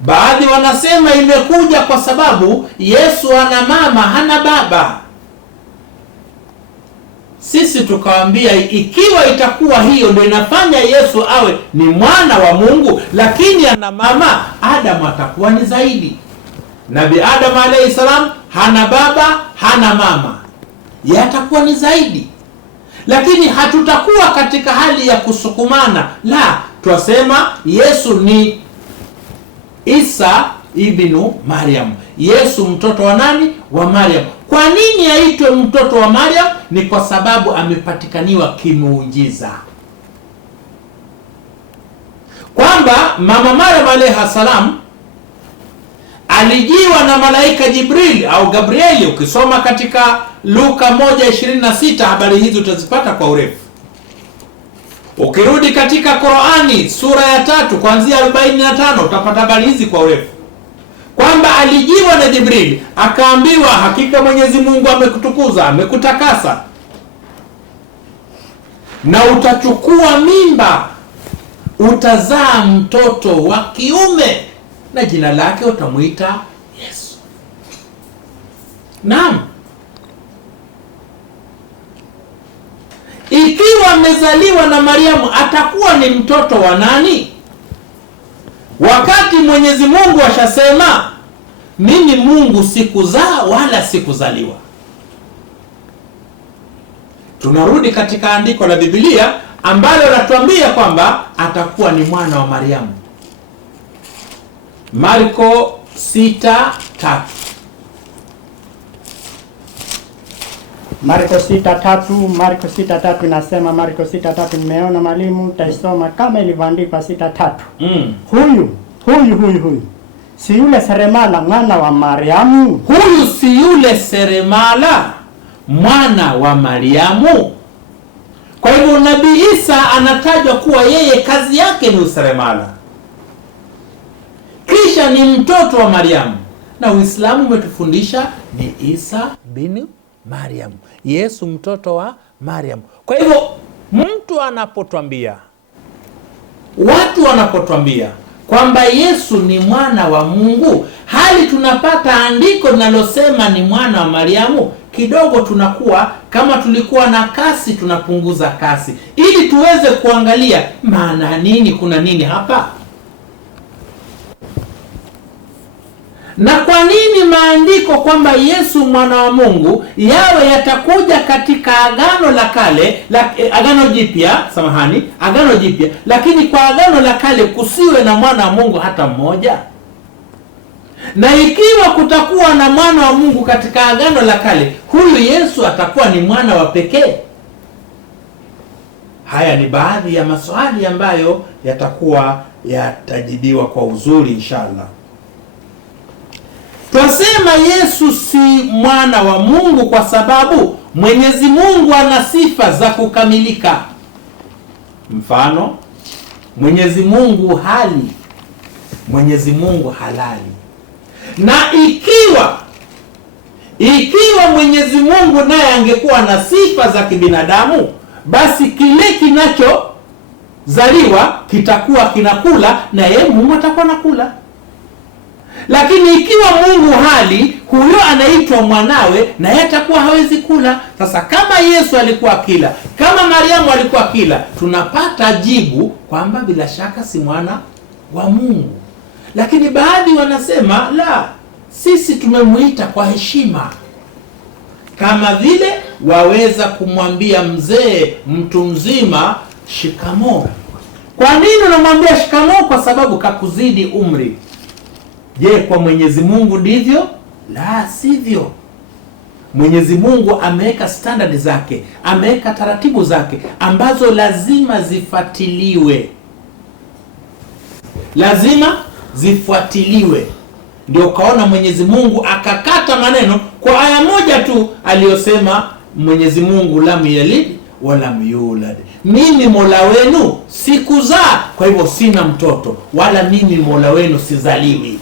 Baadhi wanasema imekuja kwa sababu Yesu ana mama hana baba. Sisi tukawaambia ikiwa itakuwa hiyo ndio inafanya Yesu awe ni mwana wa Mungu lakini ana mama, Adamu atakuwa ni zaidi. Nabii Adam alayhi salam hana baba hana mama, yatakuwa ni zaidi. Lakini hatutakuwa katika hali ya kusukumana, la, twasema Yesu ni Isa ibnu Maryam. Yesu mtoto wa nani? Wa Maryam. Kwa nini aitwe mtoto wa Maryam? Ni kwa sababu amepatikaniwa kimuujiza, kwamba mama Maryam alayha salam alijiwa na malaika Jibril au Gabrieli. Ukisoma katika Luka 1:26 habari hizi utazipata kwa urefu. Ukirudi katika Qur'ani sura ya 3 kuanzia 45 utapata habari hizi kwa urefu, kwamba alijiwa na Jibril akaambiwa, hakika Mwenyezi Mungu amekutukuza, amekutakasa, na utachukua mimba, utazaa mtoto wa kiume na jina lake utamuita Yesu. Naam. Ikiwa amezaliwa na Mariamu atakuwa ni mtoto wa nani? Wakati Mwenyezi Mungu ashasema mimi Mungu sikuzaa wala sikuzaliwa. Tunarudi katika andiko la Biblia ambalo latuambia kwamba atakuwa ni mwana wa Mariamu. Marko 6:3. Marko 6:3 inasema, Marko 6:3 nimeona mwalimu, taisoma kama ilivyoandikwa 6:3. Huyu si yule seremala mwana wa Mariamu? Huyu si yule seremala mwana wa Mariamu. Kwa hivyo Nabii Isa anatajwa kuwa yeye kazi yake ni useremala, kisha ni mtoto wa Mariamu, na Uislamu umetufundisha ni Isa bin Mariam, Yesu mtoto wa Mariam. Kwa hivyo mtu anapotwambia, watu wanapotwambia kwamba Yesu ni mwana wa Mungu, hali tunapata andiko linalosema ni mwana wa Mariamu, kidogo tunakuwa kama tulikuwa na kasi, tunapunguza kasi ili tuweze kuangalia maana nini, kuna nini hapa. Na kwa nini maandiko kwamba Yesu mwana wa Mungu yawe yatakuja katika agano la kale, agano jipya, lakini kwa agano la kale kusiwe na mwana wa Mungu hata mmoja? Na ikiwa kutakuwa na mwana wa Mungu katika agano la kale, huyu Yesu atakuwa ni mwana wa pekee? Haya ni baadhi ya maswali ambayo yatakuwa yatajibiwa kwa uzuri inshallah. Twasema Yesu si mwana wa Mungu kwa sababu Mwenyezi Mungu ana sifa za kukamilika. Mfano, Mwenyezi Mungu hali, Mwenyezi Mungu halali. Na ikiwa Mwenyezi Mungu naye angekuwa na sifa za kibinadamu, basi kile kinachozaliwa kitakuwa kinakula na yeye Mungu atakuwa nakula. Lakini ikiwa Mungu hali, huyo anaitwa mwanawe na yeye atakuwa hawezi kula. Sasa kama Yesu alikuwa kila, kama Mariamu alikuwa kila, tunapata jibu kwamba bila shaka si mwana wa Mungu. Lakini baadhi wanasema la, sisi tumemuita kwa heshima, kama vile waweza kumwambia mzee, mtu mzima, shikamoo. Kwa nini unamwambia shikamoo? Kwa sababu kakuzidi umri. Je, kwa Mwenyezi Mungu ndivyo? La, sivyo. Mwenyezi Mungu ameweka standard zake, ameweka taratibu zake ambazo lazima zifuatiliwe. Lazima zifuatiliwe. Ndio kaona Mwenyezi Mungu akakata maneno kwa aya moja tu aliyosema Mwenyezi Mungu, lam yalid walam yulad, mimi Mola wenu sikuzaa, kwa hivyo sina mtoto, wala mimi Mola wenu sizaliwi.